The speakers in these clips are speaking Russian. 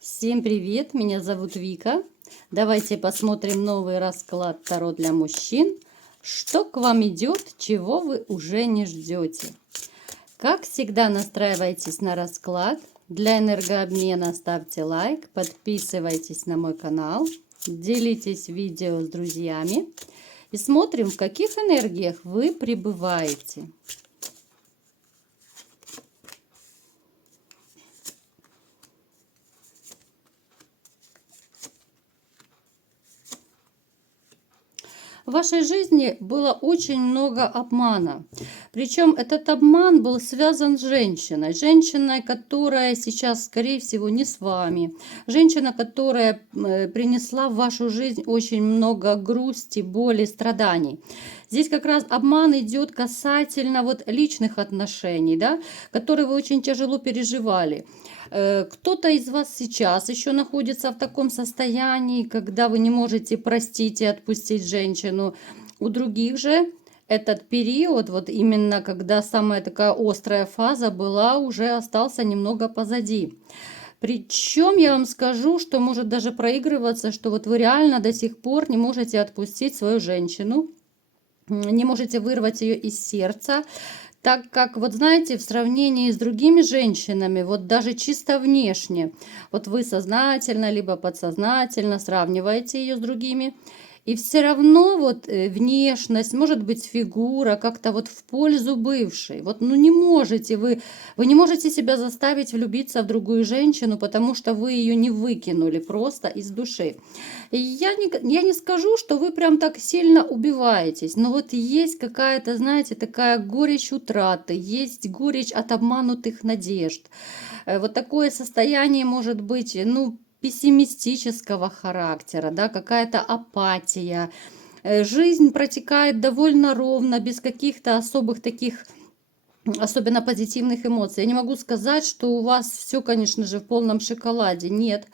Всем привет, меня зовут Вика. Давайте посмотрим новый расклад Таро для мужчин. Что к вам идет, чего вы уже не ждете. Как всегда, настраивайтесь на расклад. Для энергообмена ставьте лайк, подписывайтесь на мой канал, делитесь видео с друзьями и смотрим, в каких энергиях вы пребываете. В вашей жизни было очень много обмана. Причем этот обман был связан с женщиной. Женщиной, которая сейчас, скорее всего, не с вами. Женщина, которая принесла в вашу жизнь очень много грусти, боли, страданий. Здесь как раз обман идет касательно вот личных отношений, да, которые вы очень тяжело переживали. Кто-то из вас сейчас еще находится в таком состоянии, когда вы не можете простить и отпустить женщину. У других же этот период, вот именно когда самая такая острая фаза была, уже остался немного позади. Причем я вам скажу, что может даже проигрываться, что вот вы реально до сих пор не можете отпустить свою женщину, не можете вырвать ее из сердца. Так как, вот знаете, в сравнении с другими женщинами, вот даже чисто внешне, вот вы сознательно, либо подсознательно сравниваете ее с другими, и все равно вот внешность, может быть, фигура как-то вот в пользу бывшей. Вот ну не можете вы не можете себя заставить влюбиться в другую женщину, потому что вы ее не выкинули просто из души. И я не скажу, что вы прям так сильно убиваетесь, но вот есть какая-то, знаете, такая горечь утраты, есть горечь от обманутых надежд. Вот такое состояние может быть, ну, пессимистического характера, да, какая-то апатия. Жизнь протекает довольно ровно, без каких-то особых таких, особенно позитивных эмоций. Я не могу сказать, что у вас все, конечно же, в полном шоколаде. Нет.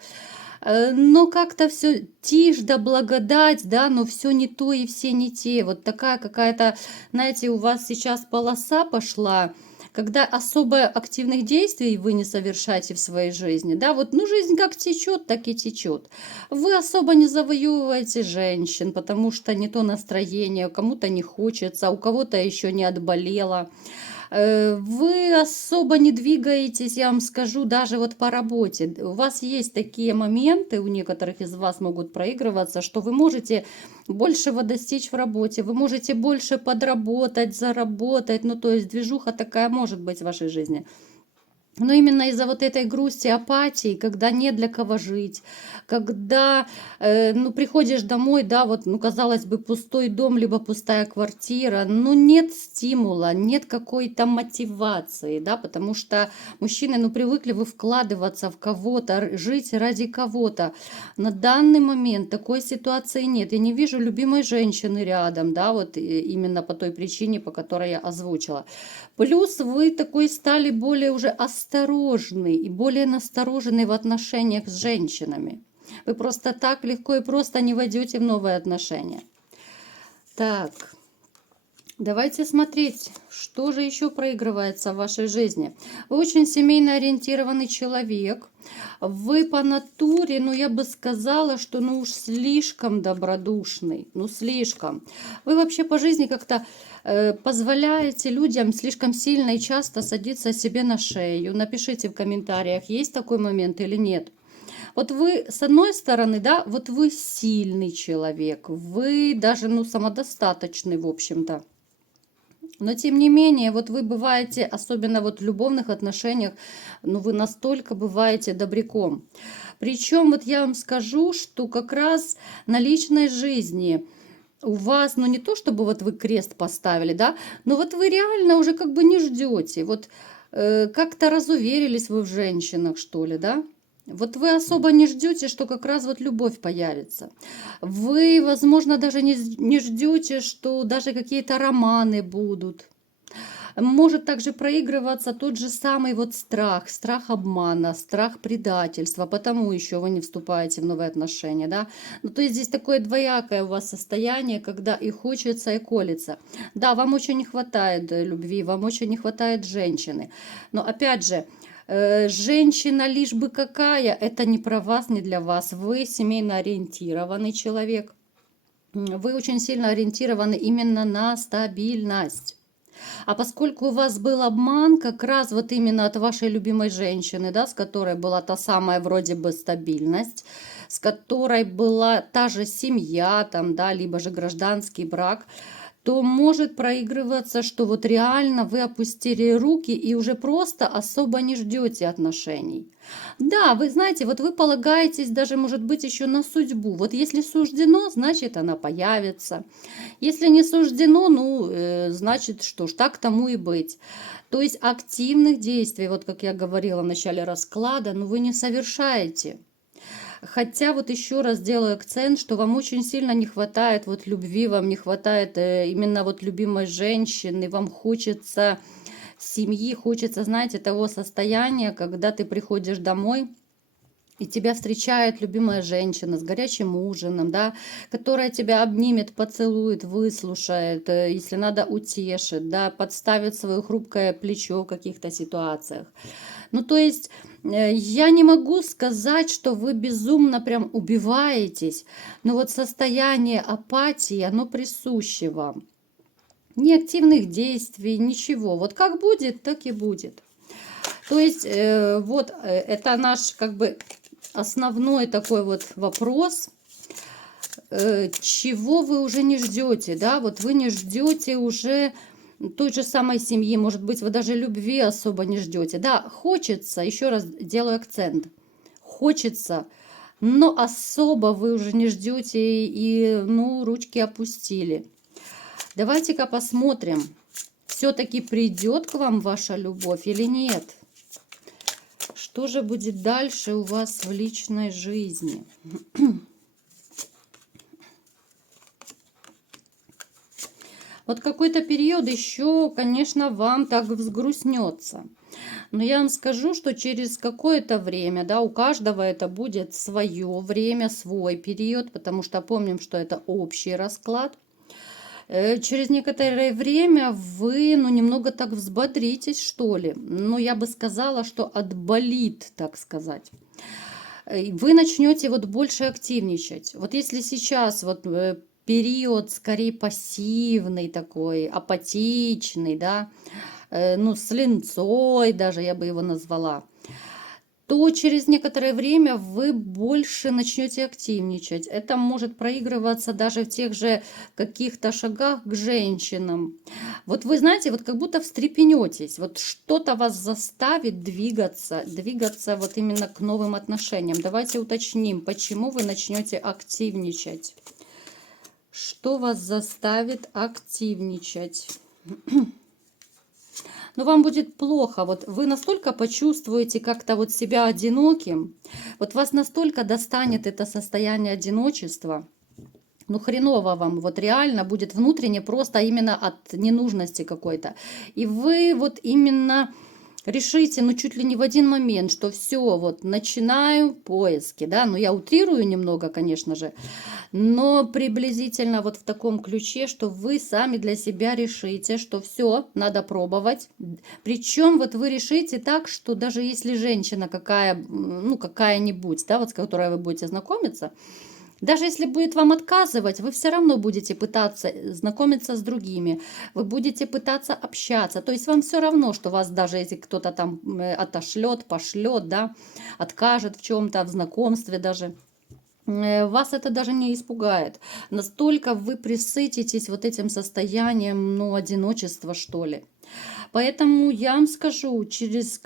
Но как-то все тишь да благодать, да, но все не то и все не те. Вот такая какая-то, знаете, у вас сейчас полоса пошла, когда особо активных действий вы не совершаете в своей жизни, да, вот, ну, жизнь как течет, так и течет. Вы особо не завоевываете женщин, потому что не то настроение, кому-то не хочется, у кого-то еще не отболело. Вы особо не двигаетесь, я вам скажу, даже вот по работе. У вас есть такие моменты, у некоторых из вас могут проигрываться, что вы можете большего достичь в работе, вы можете больше подработать, заработать, ну то есть движуха такая может быть в вашей жизни. Но именно из-за вот этой грусти, апатии, когда не для кого жить, когда, ну, приходишь домой, да, вот, ну, казалось бы, пустой дом, либо пустая квартира, но нет стимула, нет какой-то мотивации, да, потому что мужчины, ну, привыкли вы вкладываться в кого-то, жить ради кого-то. На данный момент такой ситуации нет. Я не вижу любимой женщины рядом, да, вот именно по той причине, по которой я озвучила. Плюс вы такой стали более уже осторожный и более настороженный в отношениях с женщинами. Вы просто так легко и просто не войдете в новые отношения. Так, давайте смотреть, что же еще проигрывается в вашей жизни. Вы очень семейно ориентированный человек. Вы по натуре, ну я бы сказала, что ну уж слишком добродушный, ну слишком. Вы вообще по жизни как-то позволяете людям слишком сильно и часто садиться себе на шею. Напишите в комментариях, есть такой момент или нет. Вот вы, с одной стороны, да, вот вы сильный человек, вы даже, ну, самодостаточный, в общем-то. Но тем не менее, вот вы бываете, особенно вот в любовных отношениях, ну вы настолько бываете добряком. Причем вот я вам скажу, что как раз на личной жизни у вас, ну не то чтобы вот вы крест поставили, да, но вот вы реально уже как бы не ждете. Вот как-то разуверились вы в женщинах, что ли, да? Вот вы особо не ждете, что как раз вот любовь появится. Вы, возможно, даже не ждете, что даже какие-то романы будут. Может также проигрываться тот же самый вот страх, страх обмана, страх предательства, потому еще вы не вступаете в новые отношения, да. Ну, то есть здесь такое двоякое у вас состояние, когда и хочется, и колется. Да, вам очень не хватает любви, вам очень не хватает женщины. Но опять же, Женщина лишь бы какая, это не про вас, не для вас. Вы семейно ориентированный человек. Вы очень сильно ориентированы именно на стабильность. А поскольку у вас был обман как раз вот именно от вашей любимой женщины, да, с которой была та самая вроде бы стабильность, с которой была та же семья, там, да, либо же гражданский брак, то может проигрываться, что вот реально вы опустили руки и уже просто особо не ждете отношений. Да, вы знаете, вот вы полагаетесь даже, может быть, еще на судьбу. Вот если суждено, значит она появится. Если не суждено, ну, значит, что ж, так тому и быть. То есть активных действий, вот как я говорила в начале расклада, ну, вы не совершаете. Хотя вот еще раз делаю акцент, что вам очень сильно не хватает вот любви, вам не хватает именно вот любимой женщины, вам хочется семьи, хочется, знаете, того состояния, когда ты приходишь домой, и тебя встречает любимая женщина с горячим ужином, да, которая тебя обнимет, поцелует, выслушает, если надо, утешит, да, подставит свое хрупкое плечо в каких-то ситуациях. Ну, то есть я не могу сказать, что вы безумно прям убиваетесь, но вот состояние апатии, оно присуще вам. Ни активных действий, ничего. Вот как будет, так и будет. То есть вот это наш как бы основной такой вот вопрос, чего вы уже не ждете, да, вот вы не ждете уже той же самой семьи, может быть, вы даже любви особо не ждете. Да, хочется, еще раз делаю акцент, хочется, но особо вы уже не ждете и, ну, ручки опустили. Давайте-ка посмотрим, все-таки придет к вам ваша любовь или нет. Что же будет дальше у вас в личной жизни? Вот какой-то период еще, конечно, вам так взгрустнется. Но я вам скажу, что через какое-то время, да, у каждого это будет свое время, свой период, потому что помним, что это общий расклад. Через некоторое время вы, ну, немного так взбодритесь, что ли. Ну, я бы сказала, что отболит, так сказать. Вы начнете вот больше активничать. Вот если сейчас вот период скорее пассивный такой, апатичный, да, ну, с линцой даже я бы его назвала, то через некоторое время вы больше начнете активничать. Это может проигрываться даже в тех же каких-то шагах к женщинам. Вот вы знаете, вот как будто встрепенетесь, вот что-то вас заставит двигаться, двигаться вот именно к новым отношениям. Давайте уточним, почему вы начнете активничать. Что вас заставит активничать? Но вам будет плохо, вот вы настолько почувствуете как-то вот себя одиноким, вот вас настолько достанет это состояние одиночества, ну хреново вам, вот реально будет внутренне просто именно от ненужности какой-то. И вы вот именно решите, ну чуть ли не в один момент, что все, вот начинаю поиски, да, ну я утрирую немного, конечно же, но приблизительно вот в таком ключе, что вы сами для себя решите, что все, надо пробовать. Причем вот вы решите так, что даже если женщина какая, ну какая-нибудь, да, вот с которой вы будете знакомиться, даже если будет вам отказывать, вы все равно будете пытаться знакомиться с другими, вы будете пытаться общаться. То есть вам все равно, что вас даже если кто-то там отошлет, пошлет, да, откажет в чем-то, в знакомстве даже. Вас это даже не испугает. Настолько вы присытитесь вот этим состоянием, ну, одиночества, что ли. Поэтому я вам скажу, через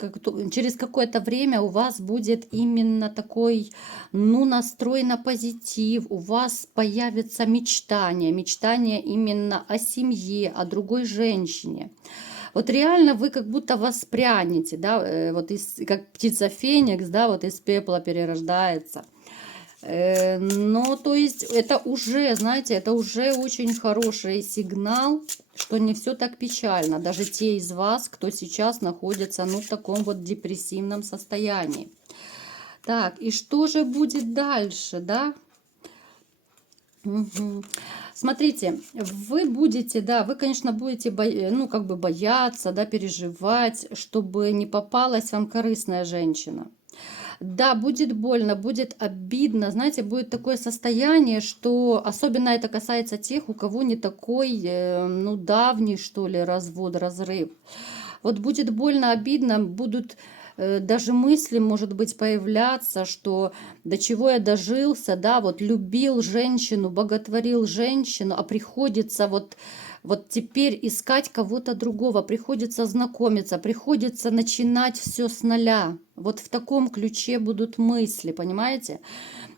какое-то время у вас будет именно такой, ну, настрой на позитив, у вас появится мечтание именно о семье, о другой женщине. Вот реально вы как будто воспрянете, да, вот как птица Феникс, да, вот из пепла перерождается. Но, то есть, это уже, знаете, это уже очень хороший сигнал, что не все так печально. Даже те из вас, кто сейчас находится, ну, в таком вот депрессивном состоянии. Так, и что же будет дальше, да? Угу. Смотрите, вы будете, да, вы, конечно, будете, ну, как бы бояться, да, переживать, чтобы не попалась вам корыстная женщина. Да, будет больно, будет обидно, знаете, будет такое состояние, что особенно это касается тех, у кого не такой, ну, давний, что ли, развод, разрыв. Вот будет больно, обидно, будут даже мысли, может быть, появляться, что до чего я дожился, да, вот любил женщину, боготворил женщину, а приходится вот теперь искать кого-то другого, приходится знакомиться, приходится начинать все с нуля. Вот в таком ключе будут мысли, понимаете?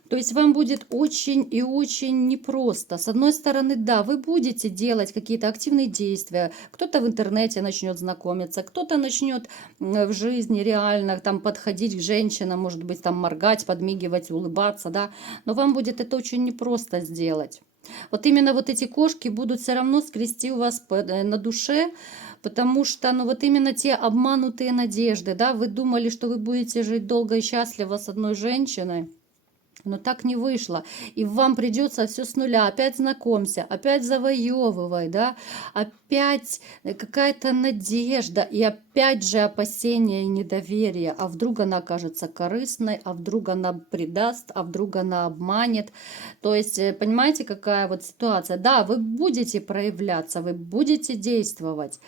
То есть вам будет очень и очень непросто. С одной стороны, да, вы будете делать какие-то активные действия. Кто-то в интернете начнет знакомиться, кто-то начнет в жизни реально там подходить к женщинам, может быть, там моргать, подмигивать, улыбаться, да. Но вам будет это очень непросто сделать. Вот именно вот эти кошки будут все равно скрести у вас на душе, потому что, ну вот именно те обманутые надежды, да, вы думали, что вы будете жить долго и счастливо с одной женщиной, но так не вышло. И вам придется все с нуля. Опять знакомься, опять завоевывай, да? Опять какая-то надежда. И опять же опасения и недоверие. А вдруг она окажется корыстной, а вдруг она предаст, а вдруг она обманет. То есть, понимаете, какая вот ситуация? Да, вы будете проявляться, вы будете действовать.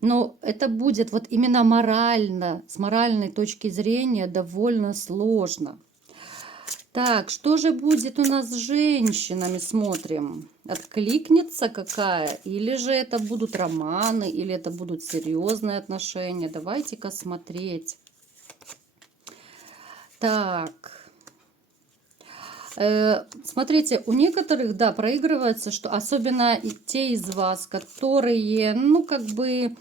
Но это будет вот именно морально, с моральной точки зрения довольно сложно. Так, что же будет у нас с женщинами? Смотрим. Откликнется какая? Или же это будут романы, или это будут серьезные отношения? Давайте-ка смотреть. Так. Смотрите, у некоторых, да, проигрывается, что особенно и те из вас, которые, ну, как бы,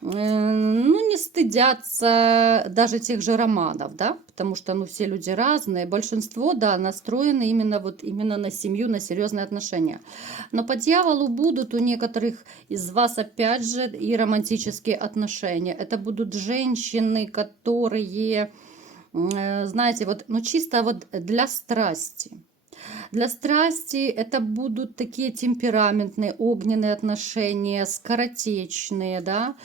ну, не стыдятся даже тех же романов, да, потому что, ну, все люди разные, большинство, да, настроены именно вот именно на семью, на серьезные отношения. Но по дьяволу будут у некоторых из вас, опять же, и романтические отношения. Это будут женщины, которые, знаете, вот, ну, чисто вот для страсти. Для страсти это будут такие темпераментные, огненные отношения, скоротечные, да.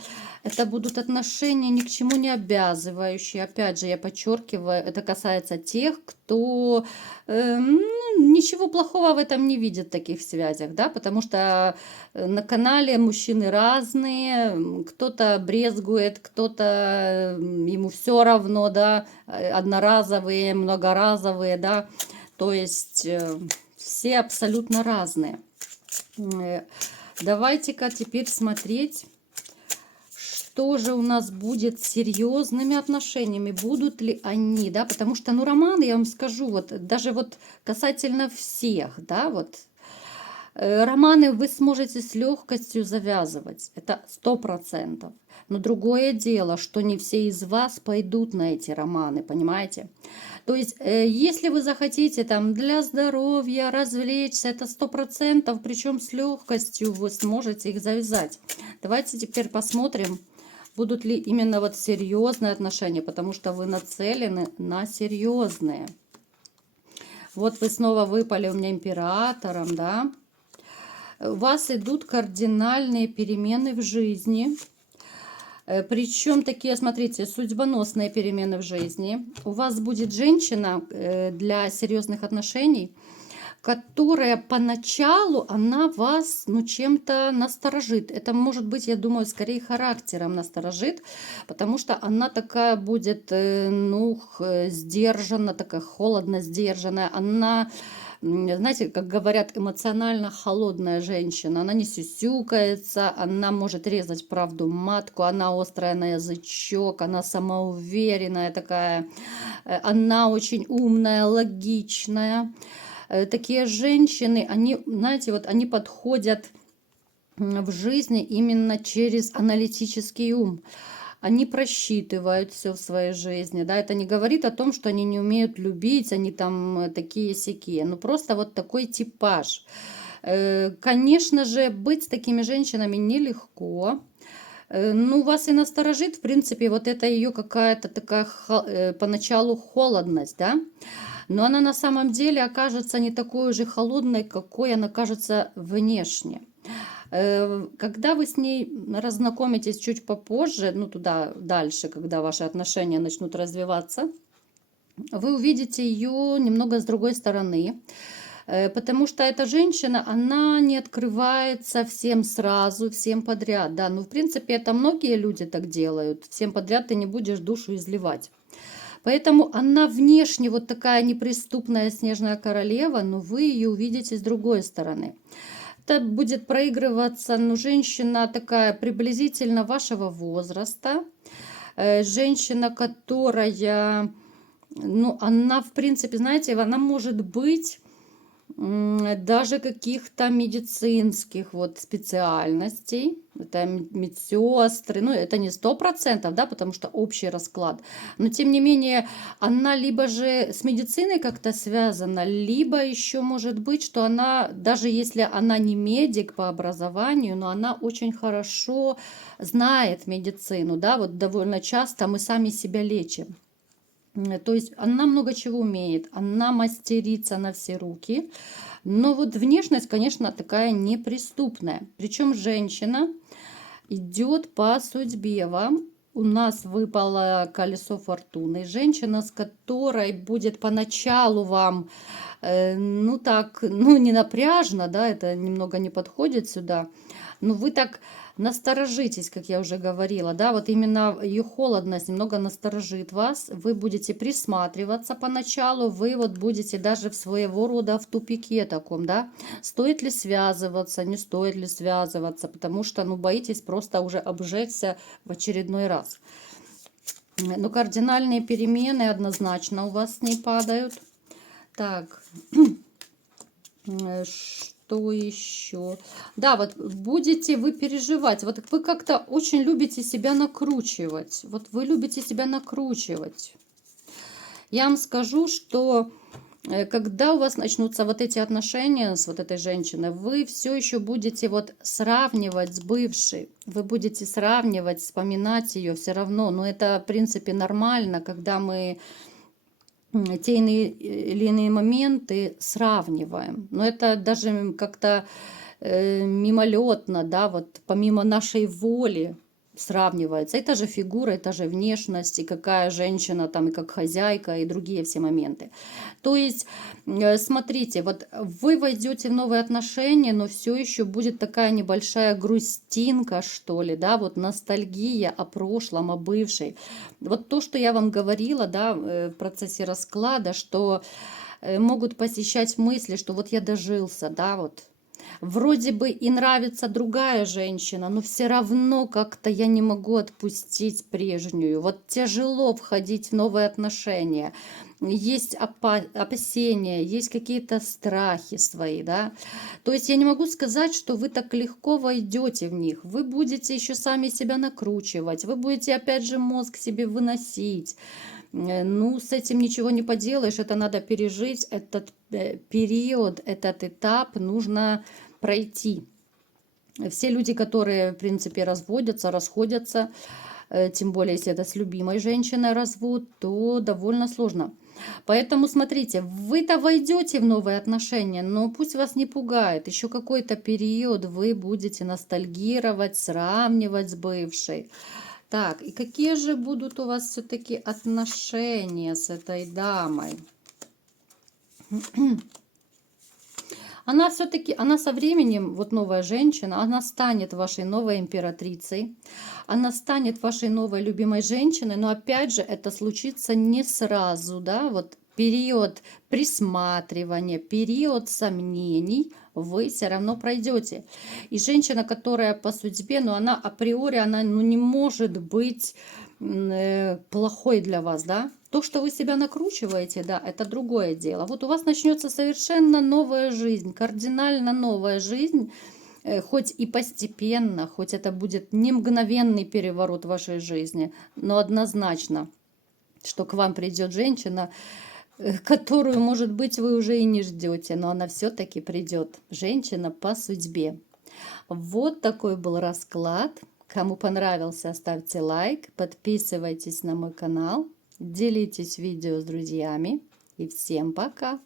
Это будут отношения ни к чему не обязывающие. Опять же, я подчеркиваю, это касается тех, кто ну, ничего плохого в этом не видит, в таких связях, да, потому что на канале мужчины разные, кто-то брезгует, кто-то ему все равно, да, одноразовые, многоразовые, да. То есть все абсолютно разные. Давайте-ка теперь смотреть, что же у нас будет с серьезными отношениями, будут ли они, да, потому что, ну, романы, я вам скажу, вот даже вот касательно всех, да, вот, романы вы сможете с легкостью завязывать, это 100%. Но другое дело, что не все из вас пойдут на эти романы, понимаете? То есть, если вы захотите там для здоровья развлечься, это 100%, причем с легкостью вы сможете их завязать. Давайте теперь посмотрим, будут ли именно вот серьезные отношения, потому что вы нацелены на серьезные. Вот вы снова выпали у меня императором, да. У вас идут кардинальные перемены в жизни. Причем такие, смотрите, судьбоносные перемены в жизни. У вас будет женщина для серьезных отношений, которая поначалу, она вас, ну, чем-то насторожит. Это может быть, я думаю, скорее характером насторожит, потому что она такая будет, ну, сдержанная, такая холодно сдержанная. Она, знаете, как говорят, эмоционально холодная женщина. Она не сюсюкается, она может резать правду матку, она острая на язычок, она самоуверенная такая, она очень умная, логичная. Такие женщины, они, знаете, вот они подходят в жизни именно через аналитический ум. Они просчитывают все в своей жизни, да, это не говорит о том, что они не умеют любить, они там такие-сякие, ну просто вот такой типаж. Конечно же, быть с такими женщинами нелегко. Ну, вас и насторожит, в принципе, вот это ее какая-то такая поначалу холодность, да. Но она на самом деле окажется не такой уже холодной, какой она кажется внешне. Когда вы с ней разнакомитесь чуть попозже, ну туда дальше, когда ваши отношения начнут развиваться, вы увидите ее немного с другой стороны. Потому что эта женщина, она не открывается всем сразу, всем подряд. Да, ну, в принципе, это многие люди так делают. Всем подряд ты не будешь душу изливать. Поэтому она внешне вот такая неприступная снежная королева, но вы ее увидите с другой стороны. Это будет проигрываться, ну, женщина такая приблизительно вашего возраста. Женщина, которая, ну, она, в принципе, знаете, она может быть даже каких-то медицинских вот специальностей, это медсестры, ну это не 100%, да, потому что общий расклад, но тем не менее она либо же с медициной как-то связана, либо еще может быть, что она, даже если она не медик по образованию, но она очень хорошо знает медицину, да, вот довольно часто мы сами себя лечим. То есть она много чего умеет, она мастерица на все руки, но вот внешность, конечно, такая неприступная. Причем женщина идет по судьбе вам. У нас выпало колесо фортуны. Женщина, с которой будет поначалу вам, ну так, ну не напряжно, да, это немного не подходит сюда. Но вы так насторожитесь, как я уже говорила, да, вот именно ее холодность немного насторожит вас, вы будете присматриваться поначалу, вы вот будете даже в своего рода в тупике таком, да, стоит ли связываться, не стоит ли связываться, потому что, ну, боитесь просто уже обжечься в очередной раз. Но кардинальные перемены однозначно у вас с ней падают. Так, что еще? Да, вот будете вы переживать. Вот вы как-то очень любите себя накручивать. Вот вы любите себя накручивать. Я вам скажу, что когда у вас начнутся вот эти отношения с вот этой женщиной, вы все еще будете вот сравнивать с бывшей. Вы будете сравнивать, вспоминать ее все равно. Но это, в принципе, нормально, когда мы те или иные моменты сравниваем. Но это даже как-то мимолетно, да, вот помимо нашей воли сравнивается. Это же фигура, это же внешность, и какая женщина там, и как хозяйка, и другие все моменты. То есть, смотрите, вот вы войдете в новые отношения, но все еще будет такая небольшая грустинка, что ли, да, вот ностальгия о прошлом, о бывшей. Вот то, что я вам говорила, да, в процессе расклада, что могут посещать мысли, что вот я дожился, да, вот. Вроде бы и нравится другая женщина, но все равно как-то я не могу отпустить прежнюю. Вот тяжело входить в новые отношения. Есть опасения, есть какие-то страхи свои, да. То есть я не могу сказать, что вы так легко войдете в них. Вы будете еще сами себя накручивать, вы будете опять же мозг себе выносить. Ну, с этим ничего не поделаешь, это надо пережить, этот период, этот этап нужно пройти. Все люди, которые, в принципе, разводятся, расходятся, тем более, если это с любимой женщиной развод, то довольно сложно. Поэтому, смотрите, вы-то войдете в новые отношения, но пусть вас не пугает. Еще какой-то период вы будете ностальгировать, сравнивать с бывшей. Так, и какие же будут у вас все-таки отношения с этой дамой? Она все-таки, она со временем, вот новая женщина, она станет вашей новой императрицей, она станет вашей новой любимой женщиной, но опять же это случится не сразу, да, вот период присматривания, период сомнений вы все равно пройдете. И женщина, которая по судьбе, но она априори, она ну, не может быть плохой для вас, да. То, что вы себя накручиваете, да, это другое дело. Вот у вас начнется совершенно новая жизнь, кардинально новая жизнь, хоть и постепенно, хоть это будет не мгновенный переворот в вашей жизни, но однозначно, что к вам придет женщина, которую, может быть, вы уже и не ждете, но она все-таки придет. Женщина по судьбе. Вот такой был расклад. Кому понравился, ставьте лайк, подписывайтесь на мой канал, делитесь видео с друзьями и всем пока!